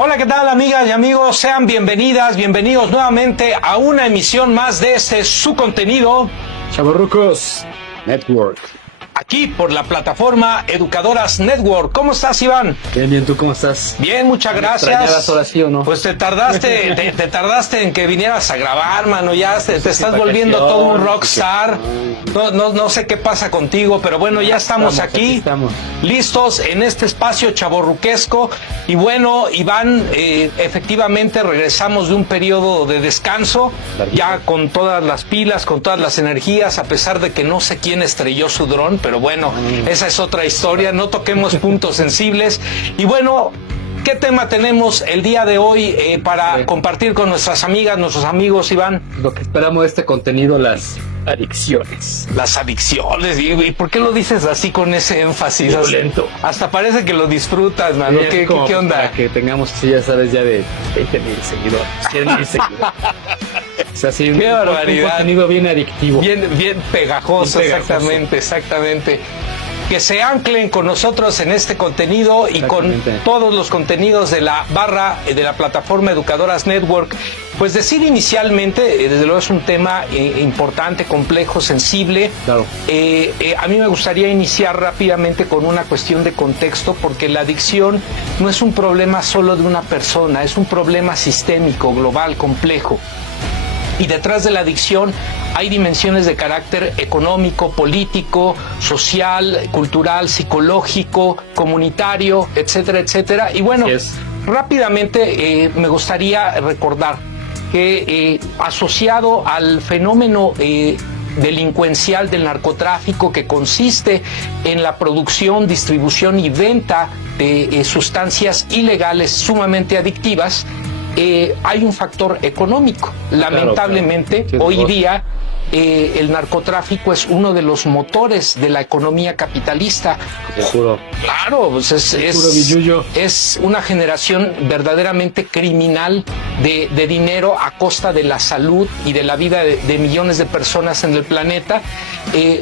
Hola, ¿qué tal, amigas y amigos? Sean bienvenidas, bienvenidos nuevamente a una emisión más de su contenido Chavorrucos Network. Aquí por la plataforma Educadoras Network. ¿Cómo estás, Iván? Bien, ¿tú cómo estás? Bien, muchas gracias. ¿Extrañabas ahora sí o no? Pues te tardaste en que vinieras a grabar, mano. Ya te estás volviendo todo un rockstar. No sé qué pasa contigo, pero bueno, ya estamos aquí, listos en este espacio chavorruquesco. Y bueno, Iván, efectivamente regresamos de un periodo de descanso, ya con todas las pilas, con todas las energías, a pesar de que no sé quién estrelló su dron, pero bueno, esa es otra historia, no toquemos puntos sensibles. Y bueno, ¿qué tema tenemos el día de hoy para compartir con nuestras amigas, nuestros amigos, Iván? Lo que esperamos de este contenido, las adicciones. Las adicciones. ¿Y por qué lo dices así con ese énfasis? Violento. Hasta parece que lo disfrutas, mano. Sí, ¿Qué onda? Para que tengamos, sí, ya sabes, ya de 20,000 seguidores, 100,000 seguidores. O sea, sí, qué barbaridad. Un contenido bien adictivo. Bien pegajoso, exactamente. Que se anclen con nosotros en este contenido y con todos los contenidos de la de la plataforma Educadoras Network. Pues decir inicialmente, desde luego es un tema importante, complejo, sensible. Claro. A mí me gustaría iniciar rápidamente con una cuestión de contexto, porque la adicción no es un problema solo de una persona, es un problema sistémico, global, complejo. Y detrás de la adicción hay dimensiones de carácter económico, político, social, cultural, psicológico, comunitario, etcétera, etcétera. Y bueno, rápidamente me gustaría recordar que asociado al fenómeno delincuencial del narcotráfico, que consiste en la producción, distribución y venta de sustancias ilegales sumamente adictivas, hay un factor económico. Lamentablemente, claro. Hoy día el narcotráfico es uno de los motores de la economía capitalista. Te juro. Claro, pues es una generación verdaderamente criminal de dinero a costa de la salud y de la vida de millones de personas en el planeta.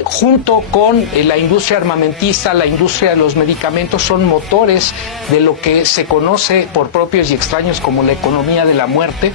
Junto con la industria armamentista, la industria de los medicamentos, son motores de lo que se conoce por propios y extraños como la economía de la muerte.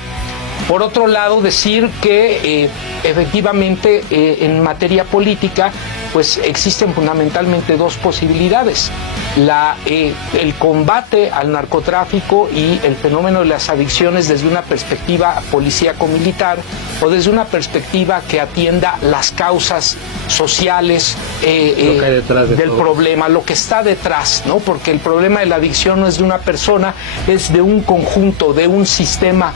Por otro lado, decir que efectivamente en materia política pues existen fundamentalmente dos posibilidades: el combate al narcotráfico y el fenómeno de las adicciones desde una perspectiva policíaco-militar, o desde una perspectiva que atienda las causas sociales del problema, lo que está detrás, ¿no? Porque el problema de la adicción no es de una persona, es de un conjunto, de un sistema.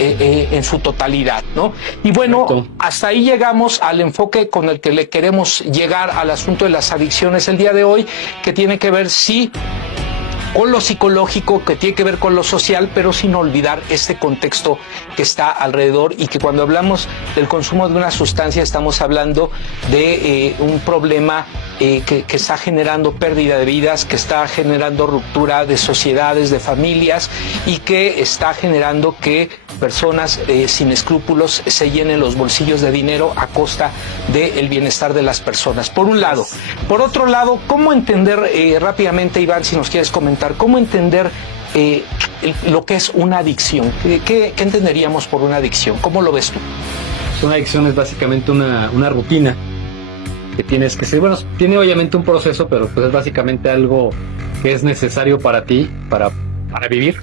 En su totalidad, ¿no? Y bueno, hasta ahí llegamos al enfoque con el que le queremos llegar al asunto de las adicciones el día de hoy, que tiene que ver, sí, con lo psicológico, que tiene que ver con lo social, pero sin olvidar este contexto que está alrededor, y que cuando hablamos del consumo de una sustancia estamos hablando de un problema que está generando pérdida de vidas, que está generando ruptura de sociedades, de familias, y que está generando que personas sin escrúpulos se llenen los bolsillos de dinero a costa del bienestar de las personas, por un lado. Por otro lado, ¿cómo entender rápidamente, Iván, si nos quieres comentar, cómo entender lo que es una adicción? ¿Qué entenderíamos por una adicción? ¿Cómo lo ves tú? Una adicción es básicamente una rutina que tienes que seguir. Bueno, tiene obviamente un proceso, pero pues es básicamente algo que es necesario para ti, para vivir,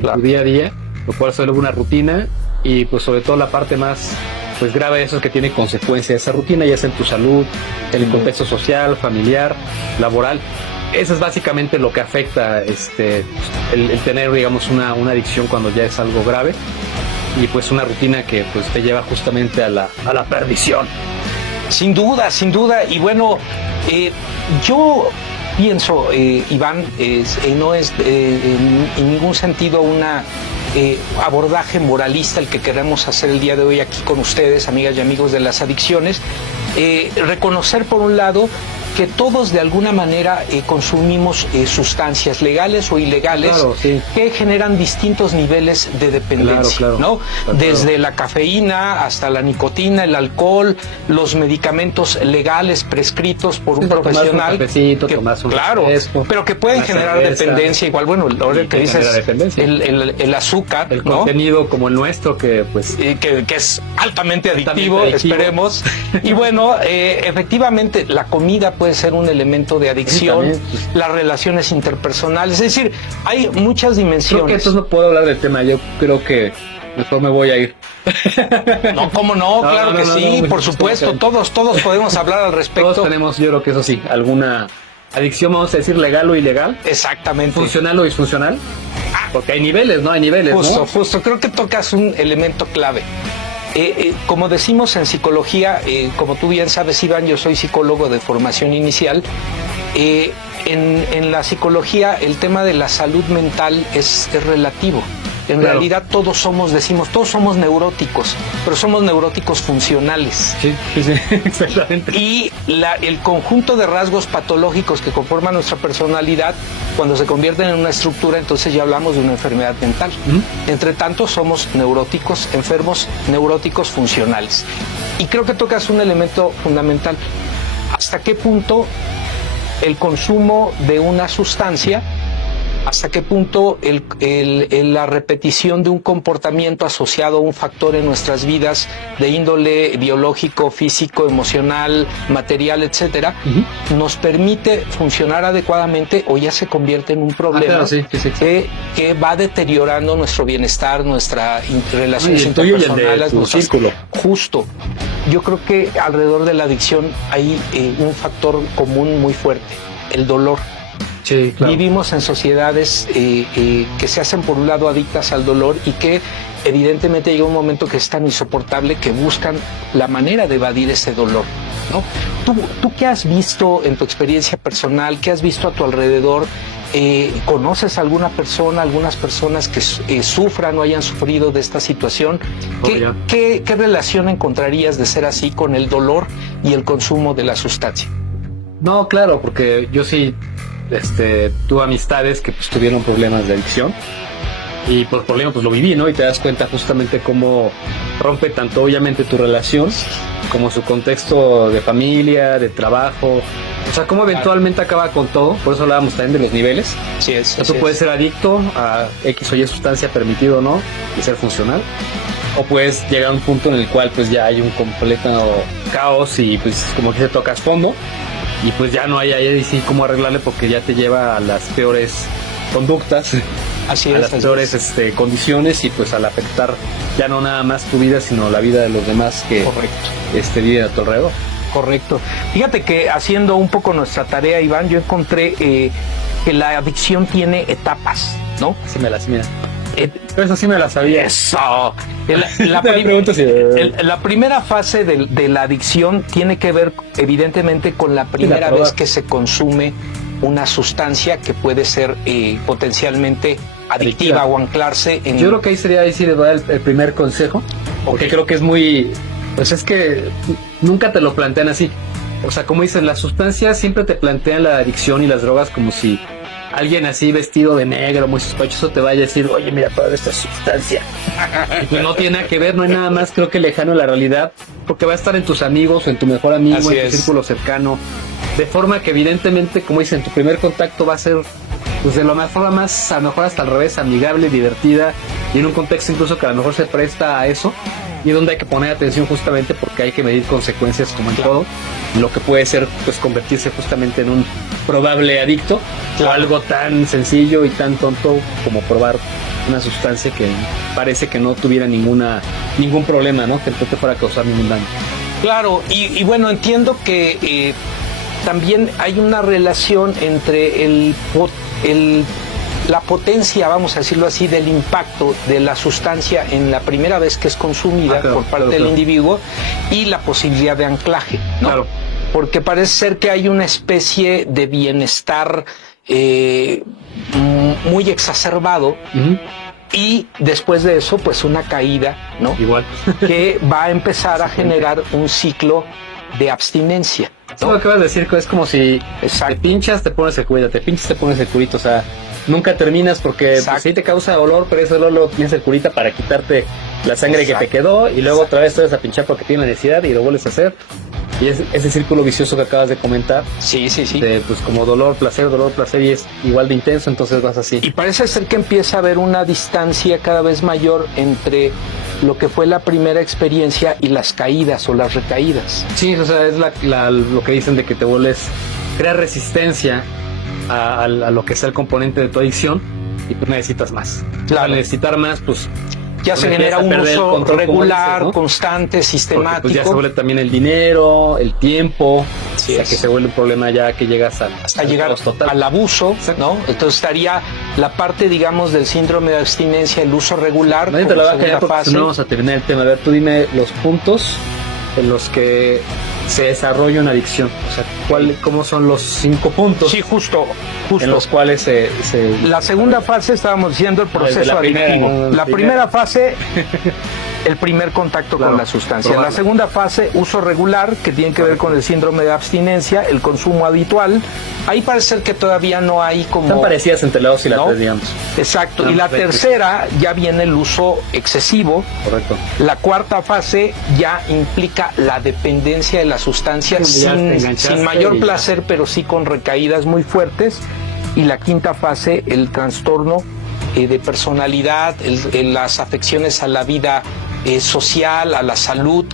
claro, tu día a día, lo cual es una rutina. Y pues sobre todo la parte más pues grave de eso es que tiene consecuencias esa rutina, ya sea en tu salud, en el contexto social, familiar, laboral. Eso es básicamente lo que afecta el tener, digamos, una adicción cuando ya es algo grave, y pues una rutina que pues te lleva justamente a la perdición. Sin duda. Y bueno, yo pienso, Iván, no es en ningún sentido una abordaje moralista el que queremos hacer el día de hoy aquí con ustedes, amigas y amigos de las adicciones. Reconocer, por un lado, que todos de alguna manera consumimos sustancias legales o ilegales, claro, sí, que generan distintos niveles de dependencia, claro, ¿no? Claro. Desde la cafeína hasta la nicotina, el alcohol, los medicamentos legales prescritos por un profesional. Un cafecito, tomás un claro, refresco, pero que pueden generar cerveza, dependencia. Igual, bueno, ahora que dices el azúcar, el ¿no? contenido como el nuestro, que pues que es altamente adictivo, esperemos. Y bueno, efectivamente la comida puede ser un elemento de adicción, las relaciones interpersonales, es decir, hay muchas dimensiones. Creo que entonces no puedo hablar del tema, yo creo que mejor me voy a ir. No, ¿cómo no? Claro que sí, por supuesto, todos podemos hablar al respecto. Todos tenemos, yo creo que eso sí, alguna adicción, vamos a decir, legal o ilegal. Exactamente. Funcional o disfuncional. Porque hay niveles, ¿no? Hay niveles, justo, ¿no? Justo, creo que tocas un elemento clave. Como decimos en psicología, como tú bien sabes, Iván, yo soy psicólogo de formación inicial. En la psicología el tema de la salud mental es relativo. En realidad todos somos neuróticos, pero somos neuróticos funcionales. Sí, exactamente. Y el conjunto de rasgos patológicos que conforman nuestra personalidad, cuando se convierten en una estructura, entonces ya hablamos de una enfermedad mental. Entre tanto, somos neuróticos, enfermos neuróticos funcionales. Y creo que tocas un elemento fundamental. ¿Hasta qué punto el consumo de una sustancia, hasta qué punto la repetición de un comportamiento asociado a un factor en nuestras vidas de índole biológico, físico, emocional, material, etcétera, nos permite funcionar adecuadamente o ya se convierte en un problema que va deteriorando nuestro bienestar, nuestras relaciones interpersonales, nuestro círculo? Justo. Yo creo que alrededor de la adicción hay un factor común muy fuerte, el dolor. Sí, claro. Vivimos en sociedades que se hacen por un lado adictas al dolor y que evidentemente llega un momento que es tan insoportable que buscan la manera de evadir ese dolor, ¿no? ¿Tú qué has visto en tu experiencia personal? ¿Qué has visto a tu alrededor? ¿Conoces a algunas personas que sufran o hayan sufrido de esta situación? ¿Qué relación encontrarías de ser así con el dolor y el consumo de la sustancia? No, claro, porque yo sí tuve amistades que pues tuvieron problemas de adicción y por problema pues lo viví, ¿no? Y te das cuenta justamente cómo rompe tanto obviamente tu relación como su contexto de familia, de trabajo, o sea, cómo eventualmente acaba con todo. Por eso hablábamos también de los niveles. Sí es. Tú puedes ser adicto a X o Y sustancia, permitido o no, y ser funcional, o puedes llegar a un punto en el cual pues ya hay un completo caos y pues como que se tocas fondo y pues ya no hay ahí sí cómo arreglarle, porque ya te lleva a las peores conductas, las peores condiciones, y pues al afectar ya no nada más tu vida sino la vida de los demás que viven a tu alrededor. Correcto. Fíjate que haciendo un poco nuestra tarea, Iván, yo encontré que la adicción tiene etapas, ¿no? Sí me las mira. Eso sí me la sabía. Eso. La primera fase de la adicción tiene que ver evidentemente con la primera vez que se consume una sustancia que puede ser potencialmente adictiva o anclarse en... Yo creo que ahí sería el primer consejo, porque creo que es muy... Pues es que nunca te lo plantean así. O sea, como dices, las sustancias siempre te plantean la adicción y las drogas como si alguien así vestido de negro, muy sospechoso, te vaya a decir, oye, mira, prueba esta sustancia. Y pues no tiene nada que ver, no hay nada más, creo que lejano a la realidad, porque va a estar en tus amigos, en tu mejor amigo, en tu círculo cercano, de forma que evidentemente, como dicen, tu primer contacto va a ser pues de la forma más, a lo mejor hasta al revés, amigable, divertida, y en un contexto incluso que a lo mejor se presta a eso, y donde hay que poner atención justamente porque hay que medir consecuencias como en todo, lo que puede ser pues convertirse justamente en un probable adicto, o algo tan sencillo y tan tonto como probar una sustancia que parece que no tuviera ningún problema, ¿no? Que no te fuera a causar ningún daño. Claro, y bueno, entiendo que también hay una relación entre la potencia, vamos a decirlo así, del impacto de la sustancia en la primera vez que es consumida por parte del individuo y la posibilidad de anclaje, ¿no? Claro. Porque parece ser que hay una especie de bienestar muy exacerbado y después de eso pues una caída, ¿no? Igual. Que va a empezar a generar un ciclo de abstinencia, ¿no? Lo que acabas de decir es como si te pinchas, te pones el curita, te pinchas, te pones el curito, o sea, nunca terminas porque pues, sí te causa dolor, pero ese dolor lo tienes el curita para quitarte la sangre que te quedó y luego otra vez te vas a pinchar porque tienes la necesidad y lo vuelves a hacer. Y es ese círculo vicioso que acabas de comentar. Sí. De, pues como dolor, placer, y es igual de intenso, entonces vas así. Y parece ser que empieza a haber una distancia cada vez mayor entre lo que fue la primera experiencia y las caídas o las recaídas. Sí, o sea, es lo que dicen de que te vuelves, crear resistencia a lo que sea el componente de tu adicción y pues necesitas más. Claro. Al necesitar más, pues ya se genera un uso regular, dices, ¿no? Constante, sistemático. Porque, pues ya se vuelve también el dinero, el tiempo, o sea, que se vuelve un problema ya que llegas hasta llegar al abuso, ¿no? Entonces estaría la parte, digamos, del síndrome de abstinencia, el uso regular. Nadie te lo va a quedar porque no vamos a terminar el tema. A ver, tú dime los puntos en los que se desarrolla una adicción, o sea, ¿cómo son los 5 puntos? Sí, justo. En los cuales se la segunda fase, estábamos diciendo, el proceso adictivo. La primera fase, el primer contacto con la sustancia. La segunda fase, uso regular, que tiene que ver con el síndrome de abstinencia, el consumo habitual. Ahí parece ser que todavía no hay como... Están parecidas entre la 2 y la 3, digamos. Exacto. Y la tercera ya viene el uso excesivo. Correcto. La cuarta fase ya implica la dependencia de la sustancia sin mayor placer, pero sí con recaídas muy fuertes. Y la quinta fase, el trastorno de personalidad, las afecciones a la vida social, a la salud,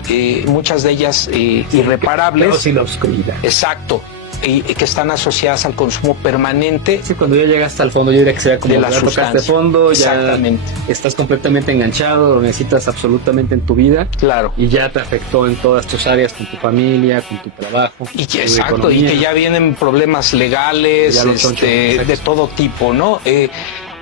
muchas de ellas irreparables. Y la oscuridad. Exacto. Y que están asociadas al consumo permanente. Sí, cuando ya llegaste al fondo, yo diría que sería como ya tocaste fondo, ya estás completamente enganchado, lo necesitas absolutamente en tu vida. Claro. Y ya te afectó en todas tus áreas, con tu familia, con tu trabajo. Y que, exacto, y que ya vienen problemas legales, de todo tipo, ¿no?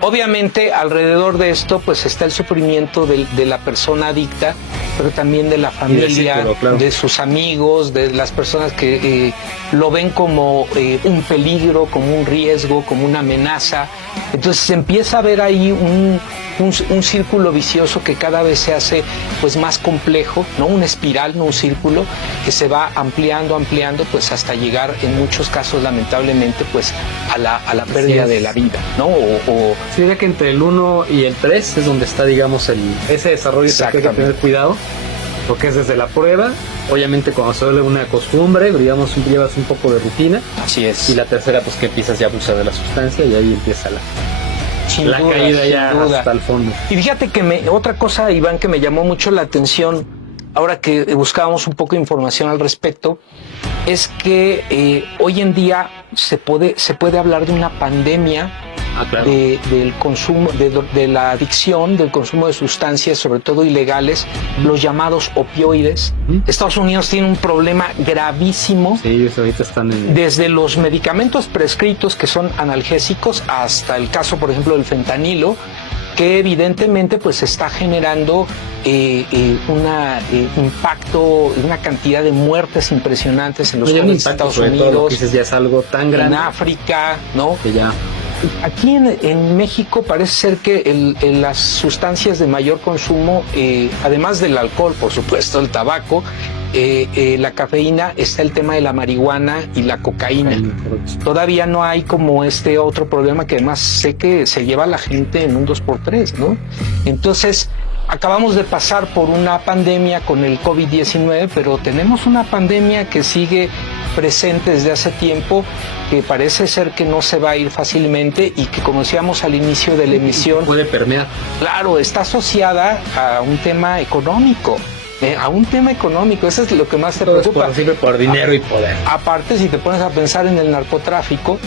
Obviamente, alrededor de esto, pues está el sufrimiento de la persona adicta, pero también de la familia, círculo, claro. De sus amigos, de las personas que lo ven como un peligro, como un riesgo, como una amenaza. Entonces se empieza a ver ahí un círculo vicioso que cada vez se hace pues más complejo, no una espiral, no un círculo, que se va ampliando, pues hasta llegar en muchos casos lamentablemente pues a la pérdida de la vida, ¿no? Sí, diría que entre el 1 y el 3 es donde está, digamos, ese desarrollo que hay que tener cuidado, porque es desde la prueba, obviamente cuando se vuelve una costumbre, digamos, llevas un poco de rutina. Así es. Y la tercera, pues que empiezas ya a abusar de la sustancia y ahí empieza la caída ya hasta el fondo. Y fíjate que otra cosa, Iván, que me llamó mucho la atención, ahora que buscábamos un poco de información al respecto, es que hoy en día se puede hablar de una pandemia. Claro. Del consumo, de la adicción, del consumo de sustancias, sobre todo ilegales, los llamados opioides. Estados Unidos tiene un problema gravísimo. Sí, ellos ahorita están desde los medicamentos prescritos, que son analgésicos, hasta el caso, por ejemplo, del fentanilo, que evidentemente pues está generando un impacto, una cantidad de muertes impresionantes en los Estados Unidos, ya es algo tan grande. En África, ¿no? Que ya. Aquí en México parece ser que las sustancias de mayor consumo, además del alcohol, por supuesto, el tabaco, la cafeína, está el tema de la marihuana y la cocaína. Todavía no hay como este otro problema que además sé que se lleva a la gente en un 2x3, ¿no? Entonces, acabamos de pasar por una pandemia con el COVID-19, pero tenemos una pandemia que sigue presente desde hace tiempo, que parece ser que no se va a ir fácilmente y que, como decíamos al inicio de la emisión, puede permear. Claro, está asociada a un tema económico. Eso es lo que más te preocupa. Siempre por dinero y poder. Aparte, si te pones a pensar en el narcotráfico,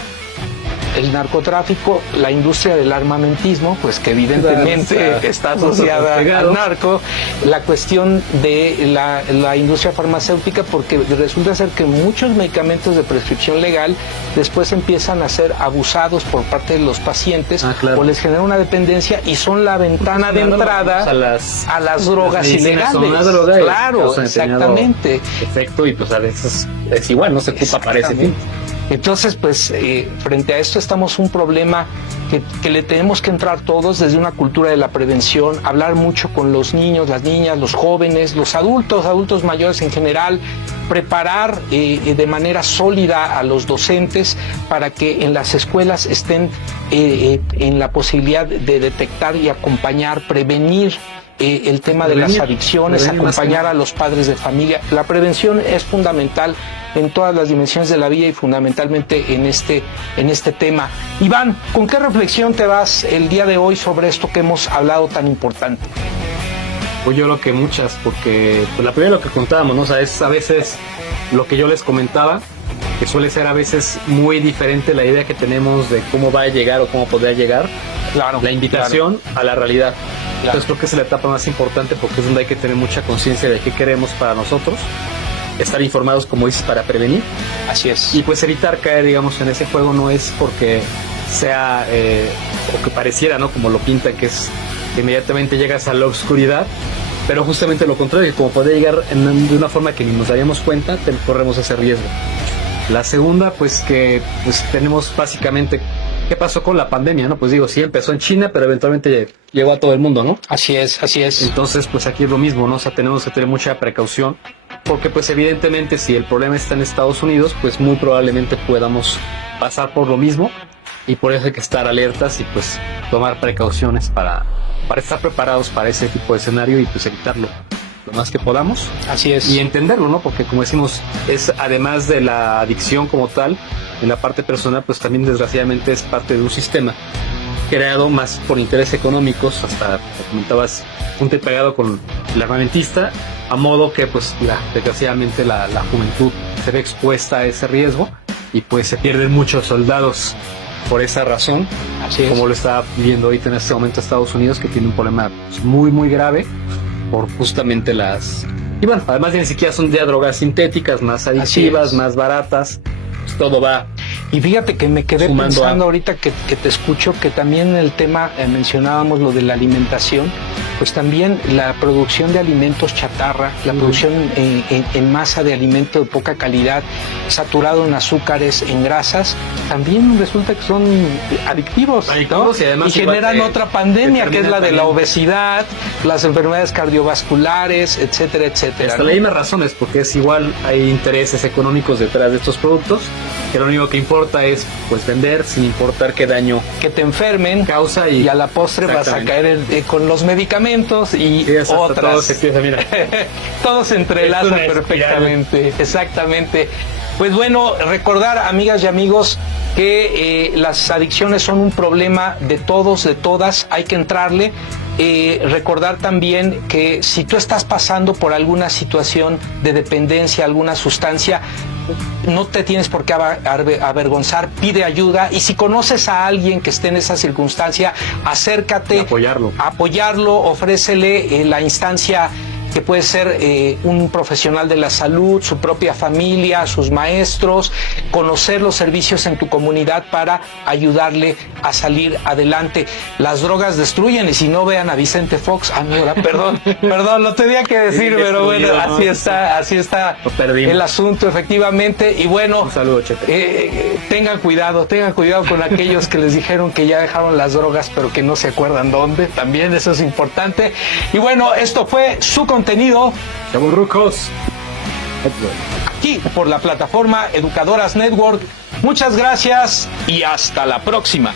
la industria del armamentismo, pues que evidentemente está asociada al narco, la cuestión de la industria farmacéutica, porque resulta ser que muchos medicamentos de prescripción legal después empiezan a ser abusados por parte de los pacientes, o les genera una dependencia y son la ventana de entrada a las drogas ilegales. Son una droga, claro, exactamente. Efecto, y pues a veces es igual, no se ocupa para ese fin. Entonces, pues, frente a esto estamos un problema que le tenemos que entrar todos desde una cultura de la prevención, hablar mucho con los niños, las niñas, los jóvenes, los adultos mayores en general, preparar de manera sólida a los docentes para que en las escuelas estén en la posibilidad de detectar y acompañar, prevenir el tema de las adicciones, acompañar a los padres de familia. La prevención es fundamental en todas las dimensiones de la vida y fundamentalmente en este tema. Iván, ¿con qué reflexión te vas el día de hoy sobre esto que hemos hablado tan importante? Pues yo creo que muchas, porque pues la primera lo que contábamos, ¿no? O sea, es a veces lo que yo les comentaba, que suele ser a veces muy diferente la idea que tenemos de cómo va a llegar o cómo podría llegar, claro, la invitación a la realidad. Claro. Entonces creo que es la etapa más importante porque es donde hay que tener mucha conciencia de qué queremos para nosotros, estar informados, como dices, para prevenir. Así es. Y pues evitar caer, digamos, en ese juego. No es porque sea, o que pareciera, ¿no? Como lo pinta, que es que inmediatamente llegas a la oscuridad, pero justamente lo contrario, que como puede llegar de una forma que ni nos daríamos cuenta, corremos ese riesgo. La segunda, pues que pues tenemos básicamente, ¿qué pasó con la pandemia? ¿No? Pues digo, sí empezó en China, pero eventualmente llegó a todo el mundo, ¿no? Así es, así es. Entonces, pues aquí es lo mismo, ¿no? O sea, tenemos que tener mucha precaución, porque pues evidentemente si el problema está en Estados Unidos, pues muy probablemente podamos pasar por lo mismo, y por eso hay que estar alertas y pues tomar precauciones para estar preparados para ese tipo de escenario y pues evitarlo lo más que podamos. Así es. Y entenderlo, ¿no? Porque como decimos, es además de la adicción como tal, en la parte personal, pues también desgraciadamente es parte de un sistema creado más por intereses económicos, hasta como comentabas, punto y pegado con el armamentista, a modo que pues desgraciadamente la juventud se ve expuesta a ese riesgo y pues se pierden muchos soldados por esa razón. Así es. Como lo está viviendo ahorita en este momento Estados Unidos, que tiene un problema pues, muy muy grave por justamente las... Y bueno, además ni siquiera son ya drogas sintéticas, más adictivas, más baratas, pues todo va... Y fíjate que me quedé pensando ahorita que te escucho, que también en el tema mencionábamos lo de la alimentación, pues también la producción de alimentos chatarra, la producción en masa de alimento de poca calidad, saturado en azúcares, en grasas, también resulta que son adictivos, ¿no? Y además generan otra pandemia, que es la de la obesidad, las enfermedades cardiovasculares, etcétera, etcétera. Hasta la misma razones, porque es igual, hay intereses económicos detrás de estos productos, que lo único que importa es pues vender sin importar qué daño que te enfermen causa, y a la postre vas a caer con los medicamentos y otras. Todo se empieza, mira. Todo se entrelaza perfectamente. Exactamente. Pues bueno, recordar, amigas y amigos, que las adicciones son un problema de todos, de todas, hay que entrarle. Recordar también que si tú estás pasando por alguna situación de dependencia, alguna sustancia, no te tienes por qué avergonzar, pide ayuda, y si conoces a alguien que esté en esa circunstancia, acércate, apoyarlo, ofrécele la instancia que puede ser un profesional de la salud, su propia familia, sus maestros, conocer los servicios en tu comunidad para ayudarle a salir adelante. Las drogas destruyen, y si no, vean a Vicente Fox. Mira, perdón, lo tenía que decir, pero bueno, así está el asunto, efectivamente. Y bueno, un saludo, Chepe. tengan cuidado con aquellos que les dijeron que ya dejaron las drogas, pero que no se acuerdan dónde. También eso es importante. Y bueno, esto fue su contenido. Chavorrucos. Aquí por la plataforma Educadoras Network. Muchas gracias y hasta la próxima.